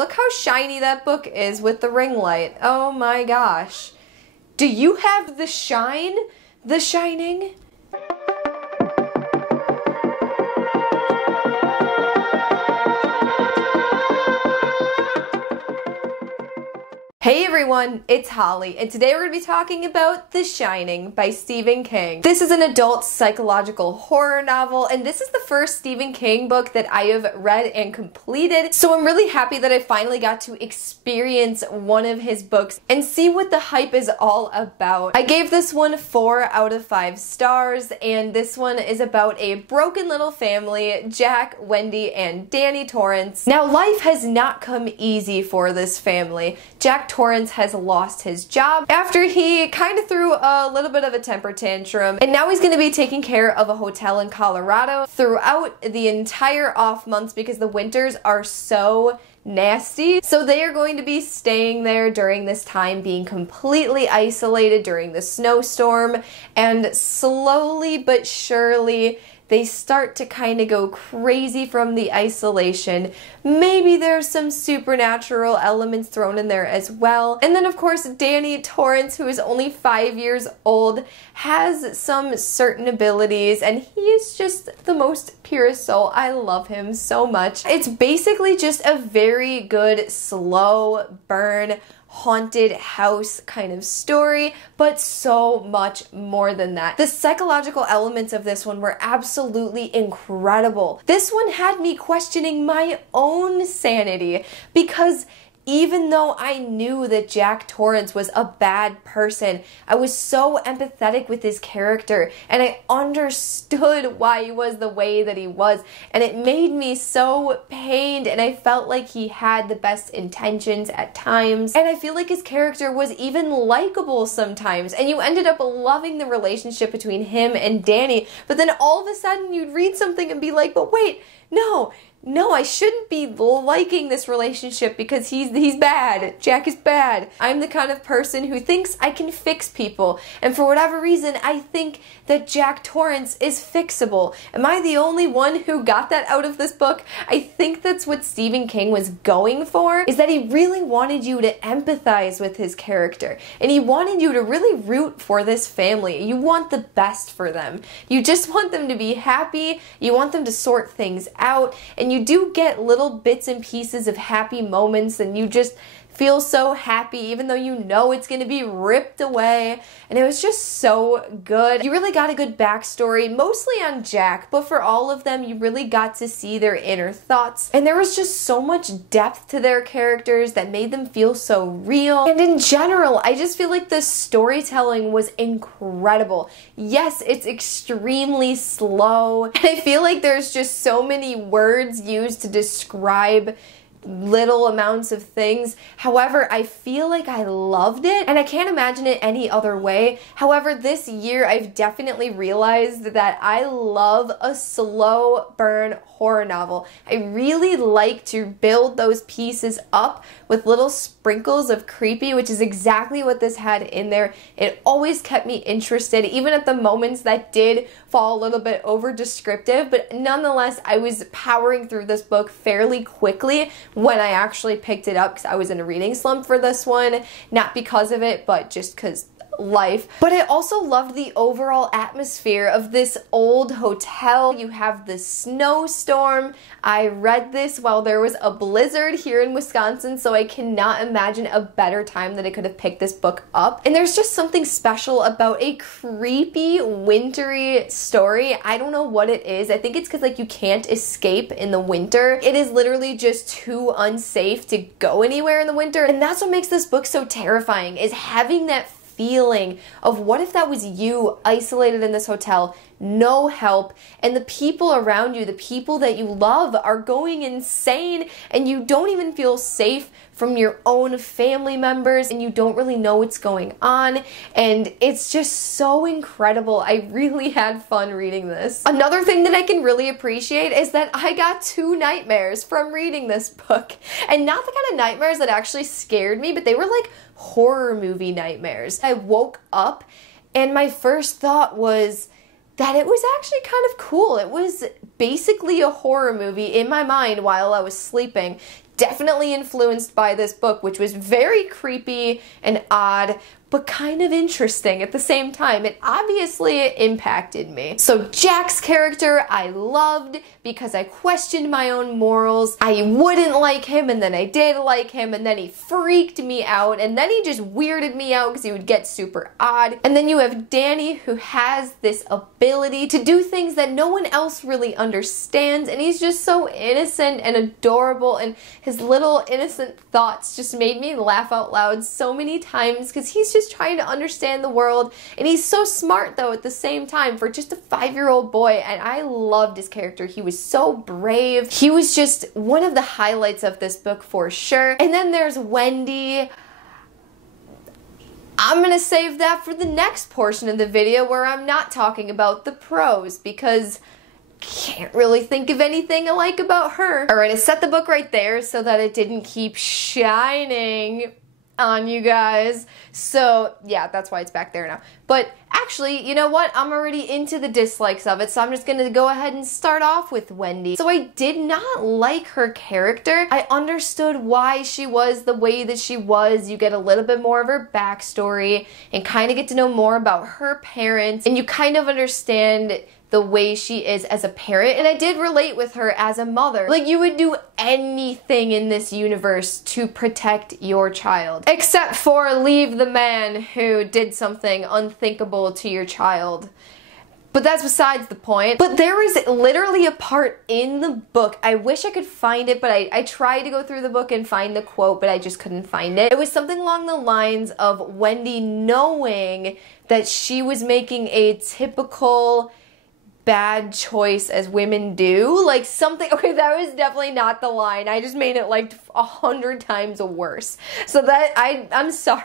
Look how shiny that book is with the ring light. Oh my gosh. Do you have the shine? The Shining? Hey everyone, it's Holly, and today we're going to be talking about The Shining by Stephen King. This is an adult psychological horror novel, and this is the first Stephen King book that I have read and completed, so I'm really happy that I finally got to experience one of his books and see what the hype is all about. I gave this one 4 out of 5 stars, and this one is about a broken little family, Jack, Wendy, and Danny Torrance. Now, life has not come easy for this family. Jack Torrance has lost his job after he kind of threw a little bit of a temper tantrum, and now he's going to be taking care of a hotel in Colorado throughout the entire off months because the winters are so nasty. So they are going to be staying there during this time, being completely isolated during the snowstorm, and slowly but surely they start to kind of go crazy from the isolation. Maybe there's some supernatural elements thrown in there as well. And then of course Danny Torrance, who is only 5 years old, has some certain abilities, and he is just the most purest soul. I love him so much. It's basically just a very good slow burn haunted house kind of story, but so much more than that. The psychological elements of this one were absolutely incredible. This one had me questioning my own sanity, because even though I knew that Jack Torrance was a bad person, I was so empathetic with his character, and I understood why he was the way that he was, and it made me so pained, and I felt like he had the best intentions at times, and I feel like his character was even likable sometimes, and you ended up loving the relationship between him and Danny, but then all of a sudden you'd read something and be like, but wait, no, I shouldn't be liking this relationship because he's bad. Jack is bad. I'm the kind of person who thinks I can fix people, and for whatever reason, I think that Jack Torrance is fixable. Am I the only one who got that out of this book? I think that's what Stephen King was going for, is that he really wanted you to empathize with his character, and he wanted you to really root for this family. You want the best for them. You just want them to be happy, you want them to sort things out, and you do get little bits and pieces of happy moments, and you just feel so happy even though you know it's going to be ripped away, and it was just so good. You really got a good backstory, mostly on Jack, but for all of them you really got to see their inner thoughts, and there was just so much depth to their characters that made them feel so real. And in general, I just feel like the storytelling was incredible. Yes, it's extremely slow, and I feel like there's just so many words used to describe little amounts of things. However, I feel like I loved it, and I can't imagine it any other way. However, this year I've definitely realized that I love a slow burn horror novel. I really like to build those pieces up with little sprinkles of creepy, which is exactly what this had in there. It always kept me interested, even at the moments that did fall a little bit over descriptive, but nonetheless I was powering through this book fairly quickly when I actually picked it up, because I was in a reading slump for this one, not because of it, but just because life. But I also loved the overall atmosphere of this old hotel. You have the snowstorm. I read this while there was a blizzard here in Wisconsin, so I cannot imagine a better time that I could have picked this book up. And there's just something special about a creepy, wintry story. I don't know what it is. I think it's because like you can't escape in the winter. It is literally just too unsafe to go anywhere in the winter, and that's what makes this book so terrifying, is having that feeling of what if that was you isolated in this hotel, no help, and the people around you, the people that you love, are going insane, and you don't even feel safe from your own family members, and you don't really know what's going on, and it's just so incredible. I really had fun reading this. Another thing that I can really appreciate is that I got 2 nightmares from reading this book, and not the kind of nightmares that actually scared me, but they were like horror movie nightmares. I woke up and my first thought was that it was actually kind of cool. It was basically a horror movie in my mind while I was sleeping. definitely influenced by this book, which was very creepy and odd, but kind of interesting at the same time. It obviously impacted me. So Jack's character I loved because I questioned my own morals. I wouldn't like him, and then I did like him, and then he freaked me out, and then he just weirded me out because he would get super odd. And then you have Danny, who has this ability to do things that no one else really understands, and he's just so innocent and adorable, and his little innocent thoughts just made me laugh out loud so many times because he's just trying to understand the world, and he's so smart though at the same time for just a 5-year-old boy, and I loved his character. He was so brave. He was just one of the highlights of this book for sure. And then there's Wendy. I'm gonna save that for the next portion of the video where I'm not talking about the pros because can't really think of anything I like about her. Alright, I set the book right there so that it didn't keep shining on you guys. So yeah, that's why it's back there now. But actually, you know what? I'm already into the dislikes of it, so I'm just gonna go ahead and start off with Wendy. So I did not like her character. I understood why she was the way that she was. You get a little bit more of her backstory and kind of get to know more about her parents, and you kind of understand the way she is as a parent, and I did relate with her as a mother. Like, you would do anything in this universe to protect your child, except for leave the man who did something unthinkable to your child. But that's besides the point. But there was literally a part in the book, I wish I could find it, but I tried to go through the book and find the quote, but I just couldn't find it. It was something along the lines of Wendy knowing that she was making a typical bad choice as women do, like something. Okay, that was definitely not the line. I just made it like 100 times worse. So that I'm sorry.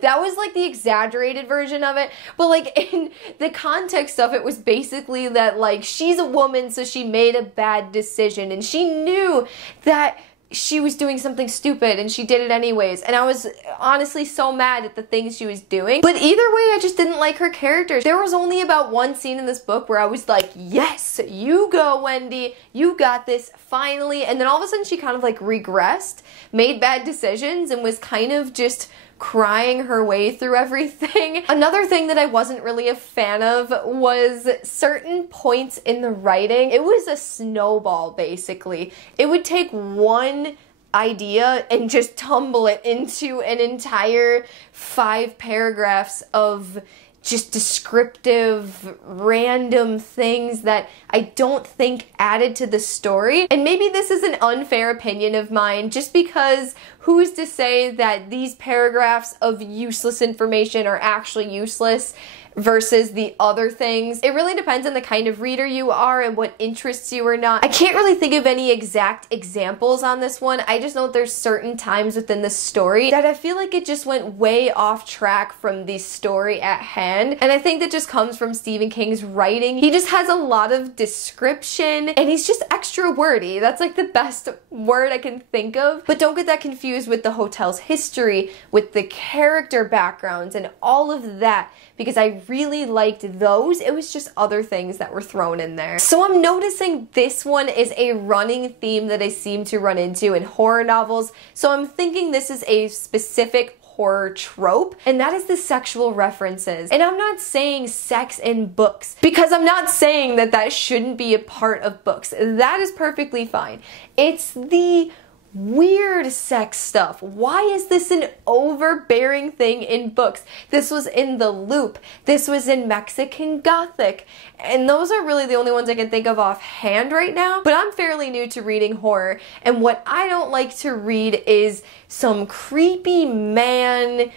That was like the exaggerated version of it, but like in the context of it was basically that like she's a woman, so she made a bad decision and she knew that she was doing something stupid and she did it anyways, and I was honestly so mad at the things she was doing. But either way, I just didn't like her character. There was only about one scene in this book where I was like, yes, you go Wendy, you got this, finally. And then all of a sudden she kind of like regressed, made bad decisions, and was kind of just crying her way through everything. Another thing that I wasn't really a fan of was certain points in the writing. It was a snowball, basically. It would take one idea and just tumble it into an entire 5 paragraphs of just descriptive, random things that I don't think added to the story. And maybe this is an unfair opinion of mine, just because who's to say that these paragraphs of useless information are actually useless versus the other things. It really depends on the kind of reader you are and what interests you or not. I can't really think of any exact examples on this one. I just know there's certain times within the story that I feel like it just went way off track from the story at hand. And I think that just comes from Stephen King's writing. He just has a lot of description and he's just extra wordy. That's like the best word I can think of. But don't get that confused with the hotel's history, with the character backgrounds and all of that, because I really liked those. It was just other things that were thrown in there. So I'm noticing this one is a running theme that I seem to run into in horror novels. So I'm thinking this is a specific horror trope, and that is the sexual references. And I'm not saying sex in books, because I'm not saying that that shouldn't be a part of books. That is perfectly fine. It's the weird sex stuff. Why is this an overbearing thing in books? This was in The Loop. This was in Mexican Gothic. And those are really the only ones I can think of offhand right now. But I'm fairly new to reading horror, and what I don't like to read is some creepy man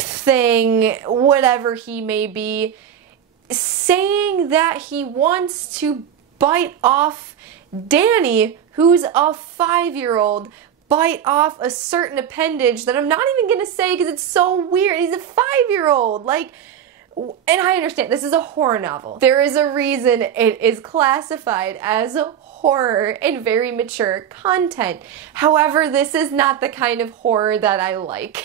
thing, whatever he may be, saying that he wants to bite off Danny, who's a 5-year-old, bite off a certain appendage that I'm not even gonna say because it's so weird. He's a 5-year-old, like, and I understand this is a horror novel. There is a reason it is classified as a horror and very mature content. However, this is not the kind of horror that I like.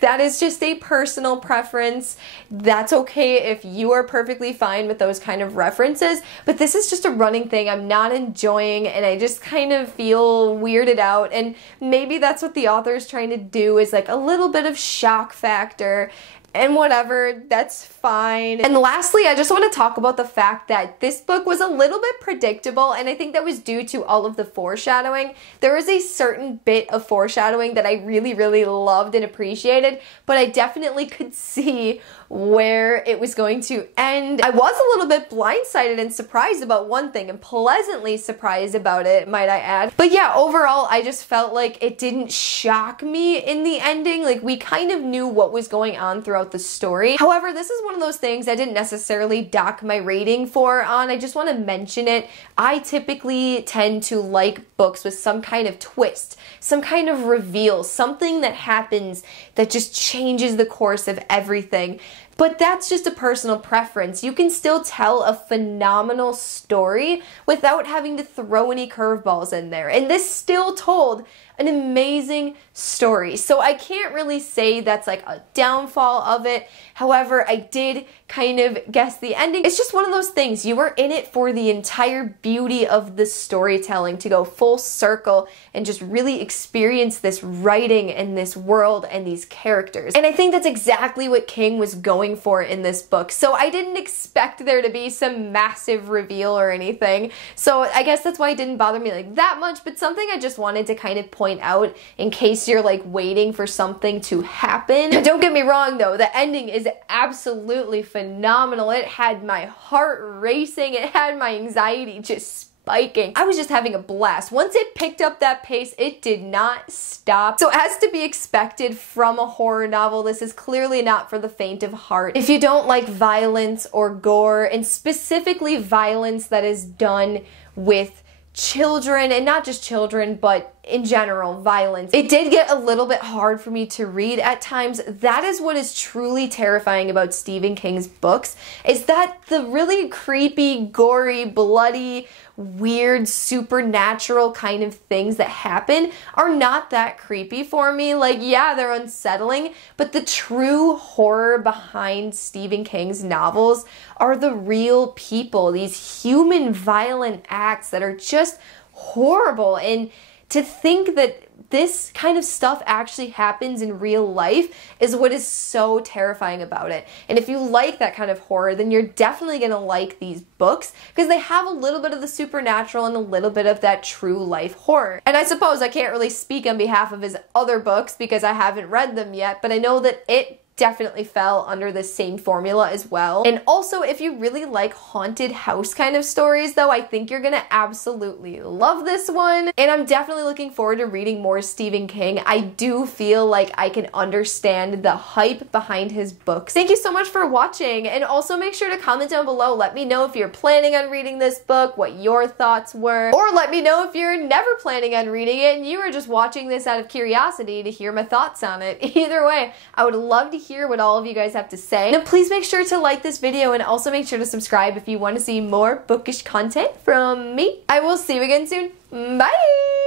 That is just a personal preference. That's okay if you are perfectly fine with those kind of references, but this is just a running thing I'm not enjoying, and I just kind of feel weirded out, and maybe that's what the author is trying to do, is like a little bit of shock factor. And whatever, that's fine. And lastly, I just want to talk about the fact that this book was a little bit predictable, and I think that was due to all of the foreshadowing. There was a certain bit of foreshadowing that I really, really loved and appreciated, but I definitely could see where it was going to end. I was a little bit blindsided and surprised about one thing, and pleasantly surprised about it, might I add. But yeah, overall, I just felt like it didn't shock me in the ending. Like, we kind of knew what was going on throughout the story. However, this is one of those things I didn't necessarily dock my rating for on. I just want to mention it. I typically tend to like books with some kind of twist, some kind of reveal, something that happens that just changes the course of everything. But that's just a personal preference. You can still tell a phenomenal story without having to throw any curveballs in there. And this still told an amazing story. So I can't really say that's like a downfall of it. However, I did kind of guess the ending. It's just one of those things. You were in it for the entire beauty of the storytelling, to go full circle and just really experience this writing and this world and these characters. And I think that's exactly what King was going for in this book. So I didn't expect there to be some massive reveal or anything. So I guess that's why it didn't bother me like that much, but something I just wanted to kind of point out in case you're like waiting for something to happen. Don't get me wrong though, the ending is absolutely phenomenal. It had my heart racing, it had my anxiety just spiking. I was just having a blast. Once it picked up that pace, it did not stop. So as to be expected from a horror novel, this is clearly not for the faint of heart. If you don't like violence or gore, and specifically violence that is done with children, and not just children, but in general, violence. It did get a little bit hard for me to read at times. That is what is truly terrifying about Stephen King's books, is that the really creepy, gory, bloody, weird, supernatural kind of things that happen are not that creepy for me. Like, yeah, they're unsettling, but the true horror behind Stephen King's novels are the real people, these human violent acts that are just horrible. And to think that this kind of stuff actually happens in real life is what is so terrifying about it. And if you like that kind of horror, then you're definitely going to like these books, because they have a little bit of the supernatural and a little bit of that true life horror. And I suppose I can't really speak on behalf of his other books because I haven't read them yet, but I know that it definitely fell under the same formula as well. And also, if you really like haunted house kind of stories though, I think you're gonna absolutely love this one. And I'm definitely looking forward to reading more Stephen King. I do feel like I can understand the hype behind his books. Thank you so much for watching, and also make sure to comment down below. Let me know if you're planning on reading this book, what your thoughts were, or let me know if you're never planning on reading it and you were just watching this out of curiosity to hear my thoughts on it. Either way, I would love to hear what all of you guys have to say. Now please make sure to like this video, and also make sure to subscribe if you want to see more bookish content from me. I will see you again soon. Bye!